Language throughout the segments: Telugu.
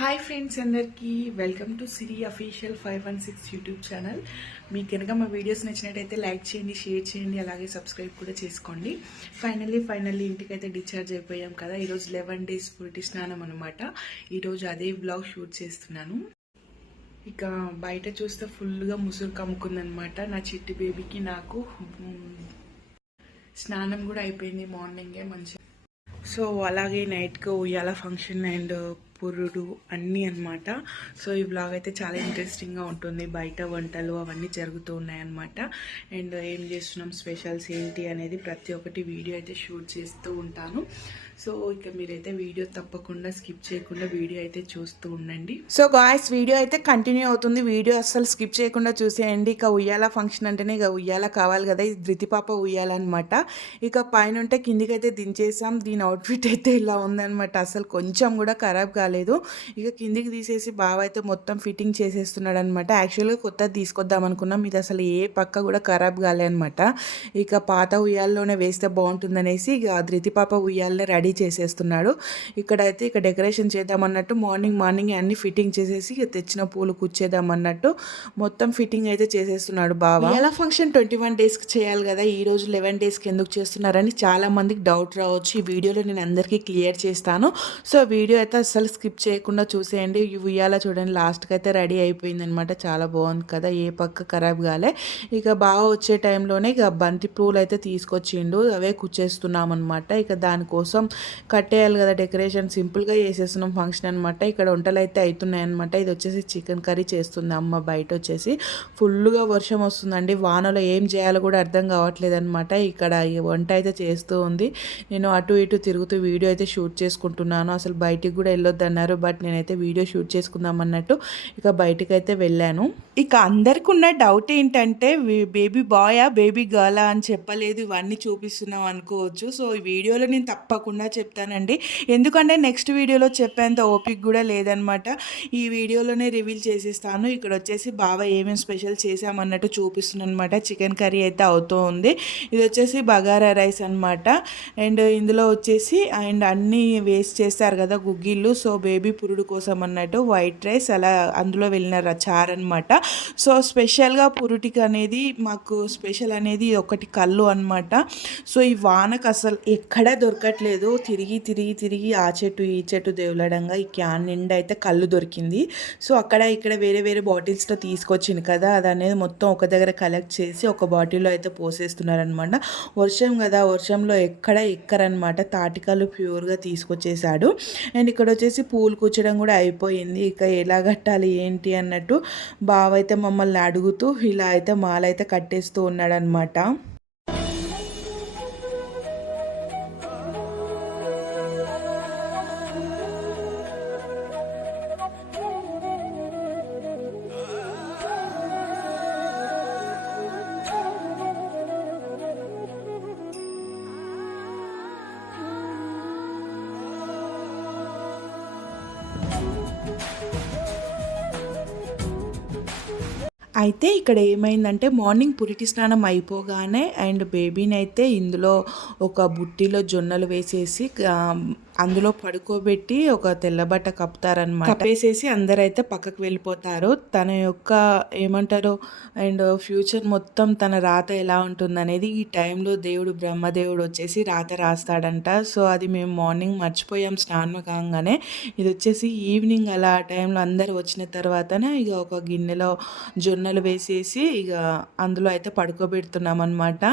హాయ్ ఫ్రెండ్స్ అందరికీ welcome to Siri official five one six YouTube channel మీకు కనుక మా వీడియోస్ నచ్చినట్టయితే లైక్ చేయండి షేర్ చేయండి అలాగే సబ్స్క్రైబ్ కూడా చేసుకోండి. ఫైనల్లీ ఫైనల్లీ ఇంటికైతే డిశ్చార్జ్ అయిపోయాం కదా. ఈరోజు లెవెన్ డేస్ పురిటి స్నానం అనమాట ఈరోజు అదే బ్లాగ్ షూట్ చేస్తున్నాను. ఇక బయట చూస్తే ఫుల్గా ముసురు కమ్ముకుందనమాట నా చిట్టి బేబీకి నాకు స్నానం కూడా అయిపోయింది మార్నింగే మంచిగా. సో అలాగే నైట్కి ఉయ్యాల ఫంక్షన్ అండ్ పురుడు అన్నీ అన్నమాట. సో ఈ బ్లాగ్ అయితే చాలా ఇంట్రెస్టింగ్గా ఉంటుంది. బయట వంటలు అవన్నీ జరుగుతూ ఉన్నాయన్నమాట. అండ్ ఏం చేస్తున్నాం? స్పెషల్స్ ఏంటి అనేది ప్రతి ఒక్కటి వీడియో అయితే షూట్ చేస్తూ ఉంటాను. సో ఇక మీరైతే వీడియో తప్పకుండా స్కిప్ చేయకుండా వీడియో అయితే చూస్తూ ఉండండి. సో గాయస్ వీడియో అయితే కంటిన్యూ అవుతుంది. వీడియో అస్సలు స్కిప్ చేయకుండా చూసేయండి. ఇక ఉయ్యాల ఫంక్షన్ అంటేనే ఇక ఉయ్యాల కావాలి కదా. ఇది ధృతి పాప ఉయ్యాల అనమాట ఇక పైన ఉంటే కిందికి అయితే దించేసాం. దీని అవుట్ఫిట్ అయితే ఇలా ఉందన్నమాట. అసలు కొంచెం కూడా ఖరాబ్ కాలేదు. ఇక కిందికి తీసేసి బావ అయితే మొత్తం ఫిట్టింగ్ చేసేస్తున్నాడు అనమాట యాక్చువల్గా కొత్తది తీసుకొద్దాం అనుకున్నాం. ఇది అసలు ఏ పక్క కూడా ఖరాబ్ కాలే అనమాట ఇక పాత ఉయ్యాల్లోనే వేస్తే బాగుంటుందనేసి ఇక ధృతి పాప ఉయ్యాలనే రెడీ చేసేస్తున్నాడు. ఇక్కడైతే ఇక డెకరేషన్ చేద్దామన్నట్టు మార్నింగ్ మార్నింగ్ అన్ని ఫిట్టింగ్ చేసేసి తెచ్చిన పూలు కూర్చేద్దామన్నట్టు మొత్తం ఫిట్టింగ్ అయితే చేసేస్తున్నాడు బావ. ఎలా ఫంక్షన్ ట్వంటీ వన్ డేస్కి చేయాలి కదా? ఈ రోజు లెవెన్ డేస్కి ఎందుకు చేస్తున్నారని చాలా మందికి డౌట్ రావచ్చు. ఈ వీడియోలో నేను అందరికీ క్లియర్ చేస్తాను. సో వీడియో అయితే అస్సలు స్కిప్ చేయకుండా చూసేయండి. ఉయ్యాల చూడండి లాస్ట్కి అయితే రెడీ అయిపోయింది అనమాట చాలా బాగుంది కదా? ఏ పక్క ఖరాబ్ కాలే. ఇక బాగా వచ్చే టైంలోనే ఇక బంతి పూలు అయితే తీసుకొచ్చిండు. అవే కుచ్చేస్తున్నాం అనమాట ఇక దానికోసం కట్టేయాలి కదా డెకరేషన్. సింపుల్గా చేసేస్తున్నాం ఫంక్షన్ అనమాట ఇక్కడ వంటలు అయితే అవుతున్నాయి అనమాట ఇది వచ్చేసి చికెన్ కర్రీ చేస్తుంది అమ్మ బయట వచ్చేసి. ఫుల్గా వర్షం వస్తుందండి. వానలో ఏం చేయాలో కూడా అర్థం కావట్లేదు అనమాట ఇక్కడ వంట అయితే చేస్తూ ఉంది. నేను అటు ఇటు తిరుగుతూ వీడియో అయితే షూట్ చేసుకుంటున్నాను. అసలు బయటికి కూడా వెళ్ళొద్దు అన్నారు బట్ నేనైతే వీడియో షూట్ చేసుకుందాం అన్నట్టు ఇక బయటికి అయితే వెళ్ళాను. ఇక అందరికి ఉన్న డౌట్ ఏంటంటే బేబీ బాయా బేబీ గర్లా అని చెప్పలేదు. ఇవన్నీ చూపిస్తున్నాం అనుకోవచ్చు. సో ఈ వీడియోలో నేను తప్పకుండా చెప్తానండి. ఎందుకంటే నెక్స్ట్ వీడియోలో చెప్పేంత ఓపిక కూడా లేదనమాట ఈ వీడియోలోనే రివీల్ చేసేస్తాను. ఇక్కడ వచ్చేసి బాగా ఏమేమి స్పెషల్ చేసామన్నట్టు చూపిస్తున్నాను అనమాట చికెన్ కర్రీ అయితే అవుతూ ఉంది. ఇది వచ్చేసి బగారా రైస్ అనమాట అండ్ ఇందులో వచ్చేసి అండ్ అన్నీ వేస్ట్ చేస్తారు కదా గుగ్గిళ్ళు. సో బేబీ పురుడు కోసం అన్నట్టు వైట్ రైస్ అలా అందులో వెళ్ళిన చార్ అనమాట సో స్పెషల్గా పురుటికి అనేది మాకు స్పెషల్ అనేది ఒకటి కళ్ళు అనమాట సో ఈ వానకు అసలు ఎక్కడా దొరకట్లేదు. తిరిగి తిరిగి తిరిగి ఆ చెట్టు ఈ చెట్టు దేవులడంగా ఈ క్యాన్ నిండా అయితే కళ్ళు దొరికింది. సో అక్కడ ఇక్కడ వేరే వేరే బాటిల్స్లో తీసుకొచ్చింది కదా అది అనేది మొత్తం ఒక దగ్గర కలెక్ట్ చేసి ఒక బాటిల్లో అయితే పోసేస్తున్నారనమాట వర్షం కదా వర్షంలో ఎక్కడ ఎక్కరనమాట తాటికాలు ప్యూర్గా తీసుకొచ్చేసాడు. అండ్ ఇక్కడ వచ్చేసి పూలు కూర్చడం కూడా అయిపోయింది. ఇక ఎలా కట్టాలి ఏంటి అన్నట్టు బావ అయితే మమ్మల్ని అడుగుతూ ఇలా అయితే మాలైతే కట్టేస్తూ ఉన్నాడనమాట అయితే ఇక్కడ ఏమైందంటే మార్నింగ్ పురిటి స్నానం అయిపోగానే అండ్ బేబీని అయితే ఇందులో ఒక బుట్టిలో జొన్నలు వేసేసి అందులో పడుకోబెట్టి ఒక తెల్లబట్ట కప్పుతారనమాట కప్పేసేసి అందరైతే పక్కకు వెళ్ళిపోతారు. తన యొక్క ఏమంటారు? అండ్ ఫ్యూచర్ మొత్తం తన రాత ఎలా ఉంటుందనేది ఈ టైంలో దేవుడు బ్రహ్మదేవుడు వచ్చేసి రాత రాస్తాడంట. సో అది మేము మార్నింగ్ మర్చిపోయాం స్నానం కాగానే. ఇది వచ్చేసి ఈవినింగ్ అలా ఆ టైంలో అందరు వచ్చిన తర్వాతనే ఇక ఒక గిన్నెలో జొన్నలు వేసేసి ఇక అందులో అయితే పడుకోబెడుతున్నాం అనమాట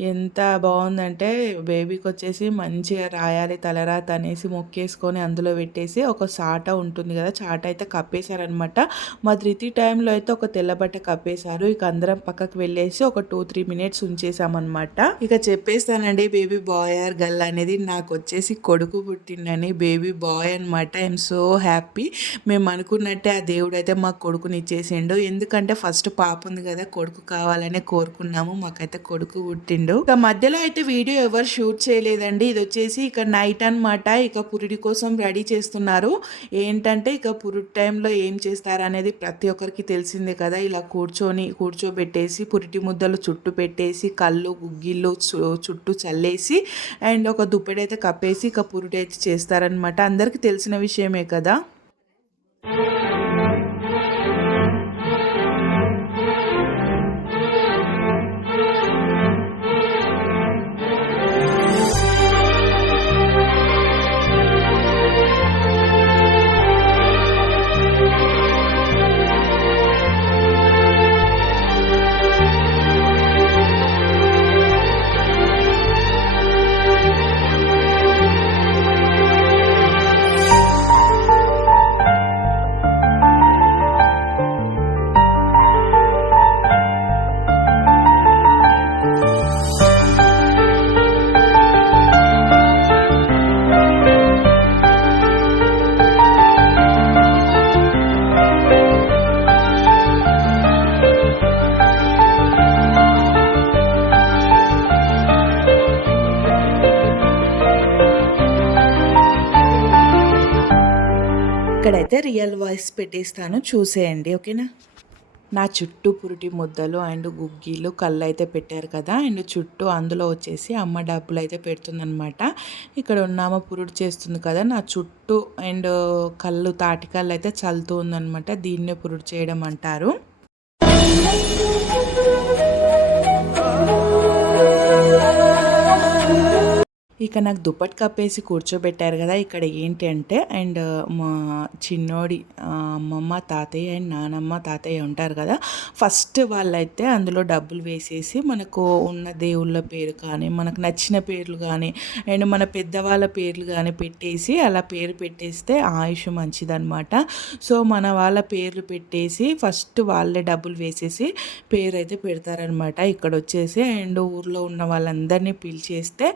ఎంత బాగుందంటే బేబీకి వచ్చేసి మంచిగా రాయాలి తలరాత అనేసి మొక్కేసుకొని అందులో పెట్టేసి ఒక చాట ఉంటుంది కదా చాట అయితే కప్పేశారనమాట మా ధృతి టైంలో అయితే ఒక తెల్లబట్ట కప్పేశారు. ఇక అందరం పక్కకు వెళ్ళేసి ఒక టూ త్రీ మినిట్స్ ఉంచేసామన్నమాట ఇక చెప్పేస్తానండి బేబీ బాయ్ ఆర్ గర్ల్ అనేది నాకు వచ్చేసి కొడుకు పుట్టిండని బేబీ బాయ్ అనమాట ఐఎమ్ సో హ్యాపీ. మేము అనుకున్నట్టే ఆ దేవుడు అయితే మాకు కొడుకుని ఇచ్చేసిండు. ఎందుకంటే ఫస్ట్ పాప ఉంది కదా కొడుకు కావాలనే కోరుకున్నాము. మాకైతే కొడుకు పుట్టిండు. ఇక మధ్యలో అయితే వీడియో ఎవరు షూట్ చేయలేదండి. ఇది వచ్చేసి ఇక నైట్ అనమాట. ఇక పురుడి కోసం రెడీ చేస్తున్నారు. ఏంటంటే ఇక పురుటి టైంలో ఏం చేస్తారు అనేది ప్రతి ఒక్కరికి తెలిసిందే కదా. ఇలా కూర్చొని కూర్చోబెట్టేసి పురిటి ముద్దలు చుట్టూ పెట్టేసి కళ్ళు గుగ్గిళ్ళు చు- చుట్టూ చల్లేసి అండ్ ఒక దుప్పటి అయితే కప్పేసి ఇక పురుటి అయితే చేస్తారనమాట అందరికీ తెలిసిన విషయమే కదా. అయితే రియల్ వాయిస్ పెట్టేస్తాను చూసేయండి ఓకేనా? నా చుట్టూ పురుటి ముద్దలు అండ్ గుగ్గీలు కళ్ళు అయితే పెట్టారు కదా అండ్ చుట్టూ అందులో వచ్చేసి అమ్మ డబ్బులు అయితే పెడుతుందనమాట ఇక్కడ ఉన్నామ పురుడు చేస్తుంది కదా నా చుట్టూ అండ్ కళ్ళు తాటి కళ్ళు అయితే చల్లుతూ ఉందనమాట దీన్నే పురుడు చేయడం అంటారు. ఇక నాకు దుప్పటి కప్పేసి కూర్చోబెట్టారు కదా ఇక్కడ ఏంటి అంటే అండ్ మా చిన్నోడి అమ్మమ్మ తాతయ్య అండ్ నానమ్మ తాతయ్య ఉంటారు కదా. ఫస్ట్ వాళ్ళైతే అందులో డబ్బులు వేసేసి మనకు ఉన్న దేవుళ్ళ పేరు కానీ మనకు నచ్చిన పేర్లు కానీ అండ్ మన పెద్దవాళ్ళ పేర్లు కానీ పెట్టేసి అలా పేరు పెట్టేస్తే ఆయుష్ మంచిదన్నమాట. సో మన వాళ్ళ పేర్లు పెట్టేసి ఫస్ట్ వాళ్ళే డబ్బులు వేసేసి పేరు అయితే పెడతారనమాట ఇక్కడ వచ్చేసి అండ్ ఊర్లో ఉన్న వాళ్ళందరినీ పిలిచేస్తే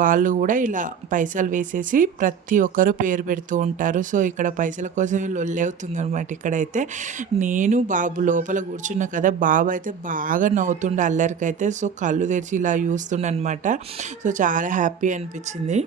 వాళ్ళు కూడా ఇలా పైసలు వేసేసి ప్రతి ఒక్కరు పేరు పెడుతూ ఉంటారు. సో ఇక్కడ పైసల కోసం లొల్లి అవుతుంది అనమాట ఇక్కడైతే. నేను బాబు లోపల కూర్చున్నా కదా బాబు అయితే బాగా నవ్వుతుండే అల్లరికైతే. సో కళ్ళు తెరిచి ఇలా చూస్తుండనమాట సో చాలా హ్యాపీ అనిపించింది.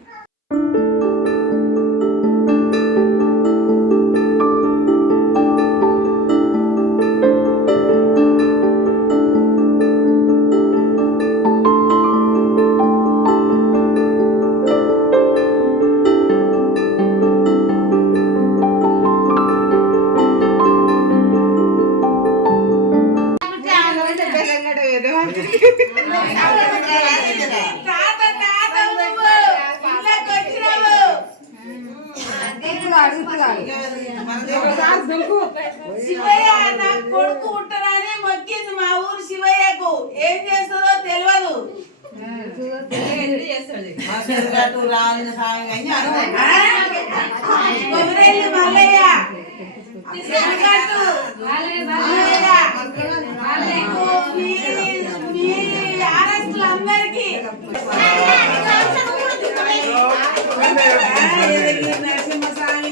శివయ్య నా కొడుకు ఉంటారని మొక్కింది మా ఊరు శివయ్యకు ఏం చేస్తుందో తెలియదు మల్లయ్య. మల్లయ్య ఆరస్తులందరికీ నరసింహస్వామి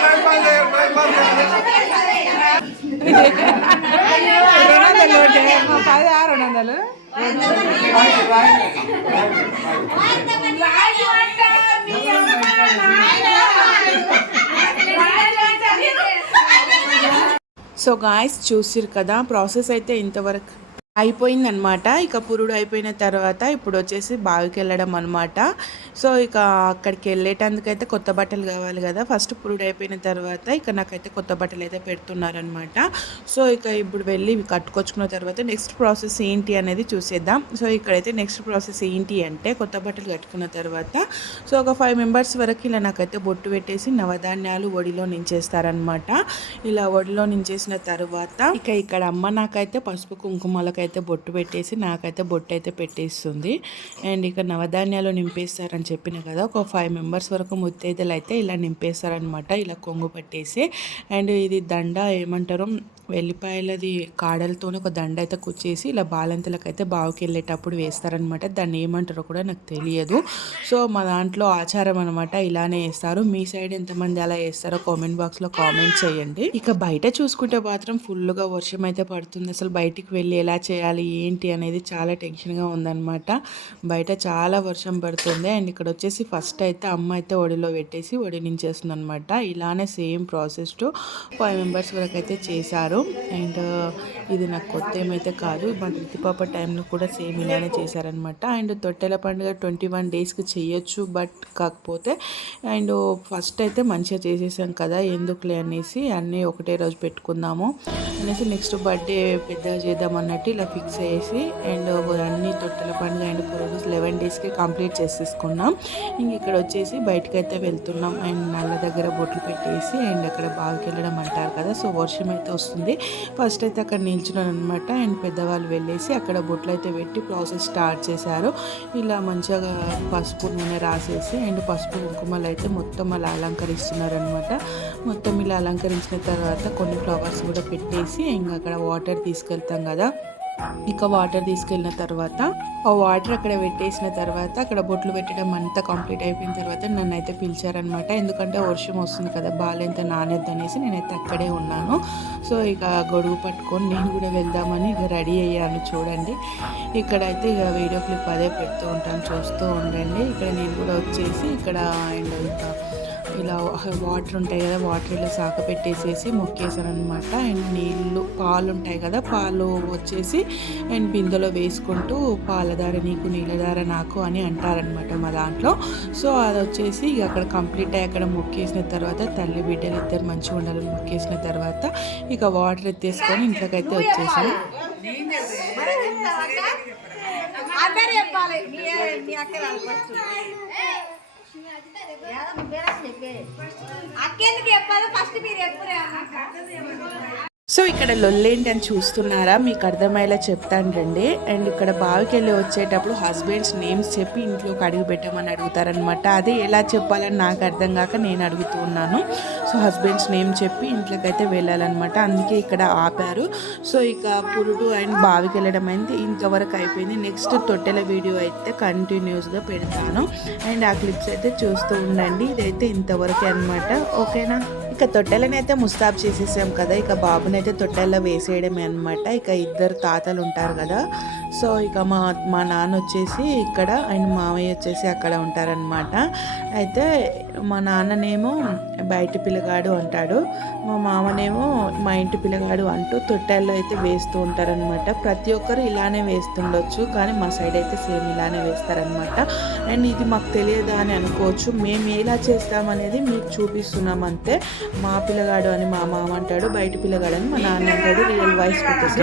నా నాన్న ఇంద్రే. సొరపి నానే సో గాయస్ చూసిరు కదా ప్రాసెస్ అయితే ఇంతవరకు అయిపోయిందనమాట ఇక పురుడు అయిపోయిన తర్వాత ఇప్పుడు వచ్చేసి బావికి వెళ్ళడం అనమాట సో ఇక అక్కడికి వెళ్ళేటందుకైతే కొత్త బట్టలు కావాలి కదా. ఫస్ట్ పురుడు అయిపోయిన తర్వాత ఇక నాకైతే కొత్త బట్టలు అయితే పెడుతున్నారనమాట సో ఇక ఇప్పుడు వెళ్ళి ఇవి కట్టుకొచ్చుకున్న తర్వాత నెక్స్ట్ ప్రాసెస్ ఏంటి అనేది చూసేద్దాం. సో ఇక్కడైతే నెక్స్ట్ ప్రాసెస్ ఏంటి అంటే కొత్త బట్టలు కట్టుకున్న తర్వాత సో ఒక ఫైవ్ మెంబర్స్ వరకు ఇలా నాకైతే బొట్టు పెట్టేసి నవధాన్యాలు ఒడిలో నించేస్తారనమాట ఇలా ఒడిలో నించేసిన తర్వాత ఇక ఇక్కడ అమ్మ నాకైతే పసుపు కుంకుమలకైతే అయితే బొట్టు పెట్టేసి నాకైతే బొట్టు అయితే పెట్టేస్తుంది. అండ్ ఇక నవధాన్యాలు నింపేస్తారని చెప్పిన కదా ఒక ఫైవ్ మెంబర్స్ వరకు ముత్తైదులు అయితే ఇలా నింపేస్తారనమాట ఇలా కొంగు పట్టేసి. అండ్ ఇది దండ ఏమంటారు వెల్లిపాయలది కాడలతోనే ఒక దండ అయితే కుచ్చేసి ఇలా బాలంతలకు అయితే బావుకి వెళ్ళేటప్పుడు వేస్తారనమాట దాన్ని ఏమంటారో కూడా నాకు తెలియదు. సో మా దాంట్లో ఆచారం అనమాట ఇలానే వేస్తారు. మీ సైడ్ ఎంతమంది అలా వేస్తారో కామెంట్ బాక్స్లో కామెంట్ చేయండి. ఇక బయట చూసుకుంటే మాత్రం ఫుల్గా వర్షం అయితే పడుతుంది. అసలు బయటికి వెళ్ళి ఎలా చేయాలి చేయాలి ఏంటి అనేది చాలా టెన్షన్గా ఉందన్నమాట. బయట చాలా వర్షం పడుతుంది. అండ్ ఇక్కడ వచ్చేసి ఫస్ట్ అయితే అమ్మ అయితే ఒడిలో పెట్టేసి ఒడి నించేస్తుంది అనమాట ఇలానే same process two five members వరకు అయితే చేశారు. అండ్ ఇది నాకు కొత్త ఏమైతే కాదు మా పాప టైంలో కూడా సేమ్ ఇలానే చేశారనమాట అండ్ తొట్టెల పండుగ ట్వంటీ వన్ డేస్కి చేయొచ్చు బట్ కాకపోతే అండ్ ఫస్ట్ అయితే మంచిగా చేసేసాం కదా ఎందుకులే అనేసి అన్నీ ఒకటే రోజు పెట్టుకుందాము. అనేసి నెక్స్ట్ బర్త్డే పెద్దగా చేద్దాం అన్నట్టు ఇలా ఫిక్స్ చేసి అండ్ అన్ని తొట్టెల పండుగ అండ్ పురోగస్ లెవెన్ డేస్కి కంప్లీట్ చేసేసుకున్నాం. ఇంక ఇక్కడ వచ్చేసి బయటకు అయితే వెళ్తున్నాం. అండ్ నల్ల దగ్గర బొట్లు పెట్టేసి అండ్ అక్కడ బావికి వెళ్ళడం అంటారు కదా సో వర్షం అయితే వస్తుంది. ఫస్ట్ అయితే అక్కడ నిల్చున్నాను అనమాట అండ్ పెద్దవాళ్ళు వెళ్ళేసి అక్కడ బొట్లు అయితే పెట్టి ప్రాసెస్ స్టార్ట్ చేశారు. ఇలా మంచిగా పసుపు నూనె రాసేసి అండ్ పసుపు కుంకుమలు అయితే మొత్తం అలా అలంకరిస్తున్నారు అనమాట మొత్తం ఇలా అలంకరించిన తర్వాత కొన్ని ఫ్లవర్స్ కూడా పెట్టేసి ఇంకా అక్కడ వాటర్ తీసుకెళ్తాం కదా. ఇక వాటర్ తీసుకెళ్ళిన తర్వాత ఆ వాటర్ అక్కడ పెట్టేసిన తర్వాత అక్కడ బొట్లు పెట్టడం అంతా కంప్లీట్ అయిపోయిన తర్వాత నన్ను అయితే పిలిచారనమాట ఎందుకంటే వర్షం వస్తుంది కదా బాలెంత నానేద్దు అనేసి నేనైతే అక్కడే ఉన్నాను. సో ఇక గొడుగు పట్టుకొని నేను కూడా వెళ్దామని ఇక రెడీ అయ్యాను చూడండి. ఇక్కడైతే ఇక వీడియో క్లిప్ అదే పెడుతూ ఉంటాను చూస్తూ ఉండండి. ఇక్కడ నేను కూడా వచ్చేసి ఇక్కడ అండ్ ఇంకా ఇలా వాటర్ ఉంటాయి కదా వాటర్ ఇలా సాక పెట్టేసేసి మొక్కేసాను అనమాట అండ్ నీళ్ళు పాలు ఉంటాయి కదా పాలు వచ్చేసి అండ్ బిందెలో వేసుకుంటూ పాలధార నీకు నీళ్ళధార నాకు అని అంటారనమాట మా దాంట్లో. సో అది వచ్చేసి ఇక అక్కడ కంప్లీట్ అయ్యి అక్కడ మొక్కేసిన తర్వాత తల్లి బిడ్డలు ఇద్దరు మంచిగా ఉండాలని మొక్కేసిన తర్వాత ఇక వాటర్ ఎత్తేసుకొని ఇంట్లోకైతే వచ్చేసాను అందరు చెప్పాలి. మీ అక్కడ అక్కెందుకు చెప్పాలి ఫస్ట్ మీరు ఎప్పుడు సో ఇక్కడ లొల్లేంటి అని చూస్తున్నారా? మీకు అర్థమయ్యేలా చెప్తాను రండి. అండ్ ఇక్కడ బావికి వెళ్ళి వచ్చేటప్పుడు హస్బెండ్స్ నేమ్స్ చెప్పి ఇంట్లోకి అడుగు పెట్టమని అడుగుతారనమాట అది ఎలా చెప్పాలని నాకు అర్థం కాక నేను అడుగుతూ ఉన్నాను. సో హస్బెండ్స్ నేమ్ చెప్పి ఇంట్లోకి అయితే వెళ్ళాలన్నమాట. అందుకే ఇక్కడ ఆపారు. సో ఇక పురుడు అండ్ బావికి వెళ్ళడం అయితే ఇంతవరకు అయిపోయింది. నెక్స్ట్ తొట్టెల వీడియో అయితే కంటిన్యూస్గా పెడతాను. అండ్ ఆ క్లిప్స్ అయితే చూస్తూ ఉండండి. ఇదైతే ఇంతవరకే అనమాట ఓకేనా? ఇక తొట్టెలనైతే ముస్తాబ్ చేసేసాం కదా. ఇక బాబునైతే తొట్టెల్లో వేసేయడమే అనమాట ఇక ఇద్దరు తాతలు ఉంటారు కదా. సో ఇక మా మా నాన్న వచ్చేసి ఇక్కడ అండ్ మామయ్య వచ్చేసి అక్కడ ఉంటారనమాట అయితే మా నాన్ననేమో బయట పిల్లగాడు అంటాడు. మా మామనేమో మా ఇంటి పిల్లగాడు అంటూ తొట్టెల్లో అయితే వేస్తూ ఉంటారనమాట ప్రతి ఒక్కరు ఇలానే వేస్తుండొచ్చు కానీ మా సైడ్ అయితే సేమ్ ఇలానే వేస్తారనమాట అండ్ ఇది మాకు తెలియదా అని అనుకోవచ్చు. మేము ఎలా చేస్తామనేది మీకు చూపిస్తున్నాం అంతే. మా పిల్లగాడు అని మా మామ అంటాడు బయట పిల్లగాడు అని మా నాన్న అంటాడు. రియల్ వాయిస్ పెట్టేసి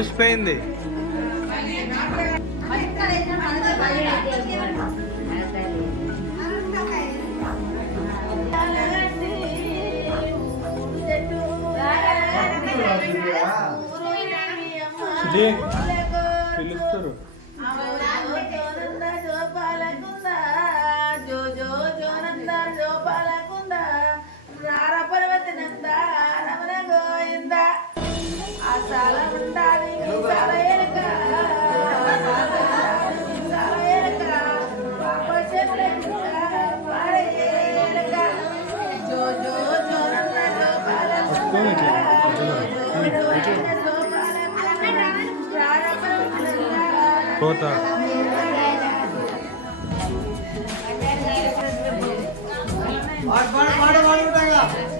అది ఊసిపోయింది होता। और बड़ बड़ बड़ उठेगा।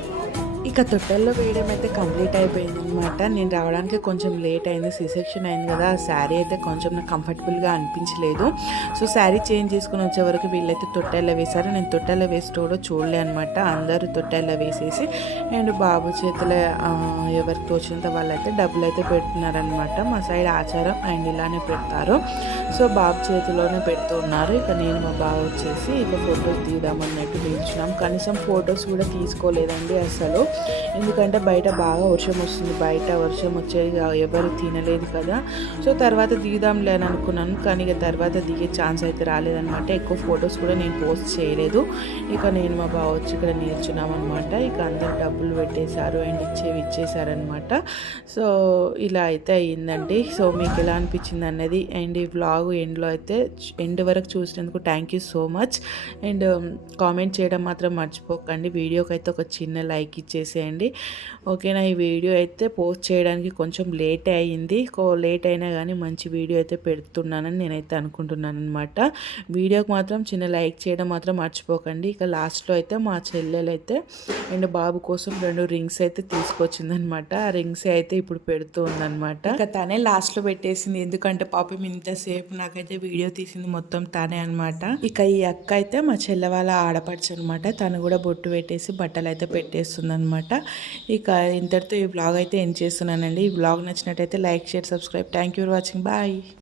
ఇక తొట్టెల్లో వేయడం అయితే కంప్లీట్ అయిపోయింది అనమాట నేను రావడానికి కొంచెం లేట్ అయింది సి సెక్షన్ అయింది కదా. ఆ శారీ అయితే కొంచెం నాకు కంఫర్టబుల్గా అనిపించలేదు. సో శారీ చేంజ్ చేసుకుని వచ్చే వరకు వీళ్ళైతే తొట్టెల్లో వేశారు. నేను తొట్టెల్లో వేసి కూడా చూడలే అనమాట అందరూ తొట్టెల్లో వేసేసి అండ్ బాబు చేతిలో ఎవరికి తోచినంత వాళ్ళైతే డబ్బులు అయితే పెడుతున్నారనమాట మా సైడ్ ఆచారం అండ్ ఇలానే పెడతారు. సో బాబు చేతిలోనే పెడుతున్నారు ఇక నేను మా బాబు వచ్చేసి ఇక ఫొటోస్ తీద్దామన్నట్టు నిల్చున్నాం కనీసం ఫొటోస్ కూడా తీసుకోలేదండి అసలు. ఎందుకంటే బయట బాగా వర్షం వస్తుంది బయట వర్షం వచ్చేది ఎవరు తినలేదు కదా. సో తర్వాత దిగుదాంలే అని అనుకున్నాను కానీ ఇక తర్వాత దిగే ఛాన్స్ అయితే రాలేదనమాట ఎక్కువ ఫొటోస్ కూడా నేను పోస్ట్ చేయలేదు. ఇక నేను మా బావ వచ్చి ఇక్కడ నిల్చున్నాం అనమాట ఇక అందరు డబ్బులు పెట్టేశారు అండ్ ఇచ్చేవి ఇచ్చేసారనమాట సో ఇలా అయితే అయ్యిందండి. సో మీకు ఎలా అనిపించింది అన్నది అండ్ ఈ బ్లాగ్ ఎండ్లో అయితే ఎండ్ వరకు చూసినందుకు thank you so much and comment చేయడం మాత్రం మర్చిపోకండి. వీడియోకి అయితే ఒక చిన్న లైక్ చేసేయండి. ఓకేనా ఈ వీడియో అయితే పోస్ట్ చేయడానికి కొంచెం లేట్ అయ్యింది లేట్ అయినా కానీ మంచి వీడియో అయితే పెడుతున్నానని నేనైతే అనుకుంటున్నాను అనమాట వీడియోకి మాత్రం చిన్న లైక్ చేయడం మాత్రం మర్చిపోకండి. ఇక లాస్ట్లో అయితే మా చెల్లెలు అయితే అండ్ బాబు కోసం రెండు రింగ్స్ అయితే తీసుకొచ్చిందనమాట ఆ రింగ్స్ అయితే ఇప్పుడు పెడుతూ ఉందన్నమాట. ఇక తనే లాస్ట్లో పెట్టేసింది. ఎందుకంటే పాపం ఇంతసేపు నాకైతే వీడియో తీసింది మొత్తం తనే అనమాట ఇక ఈ అక్క అయితే మా చెల్లె వాళ్ళ ఆడపడుచు అనమాట తను కూడా బొట్టు పెట్టేసి బట్టలు అయితే పెట్టేస్తుంది అనమాట ఇక ఇంతటితో ఈ బ్లాగ్ అయితే ఎండ్ చేస్తున్నానండి. ఈ బ్లాగ్ నచ్చినట్టయితే like share subscribe thank you for watching bye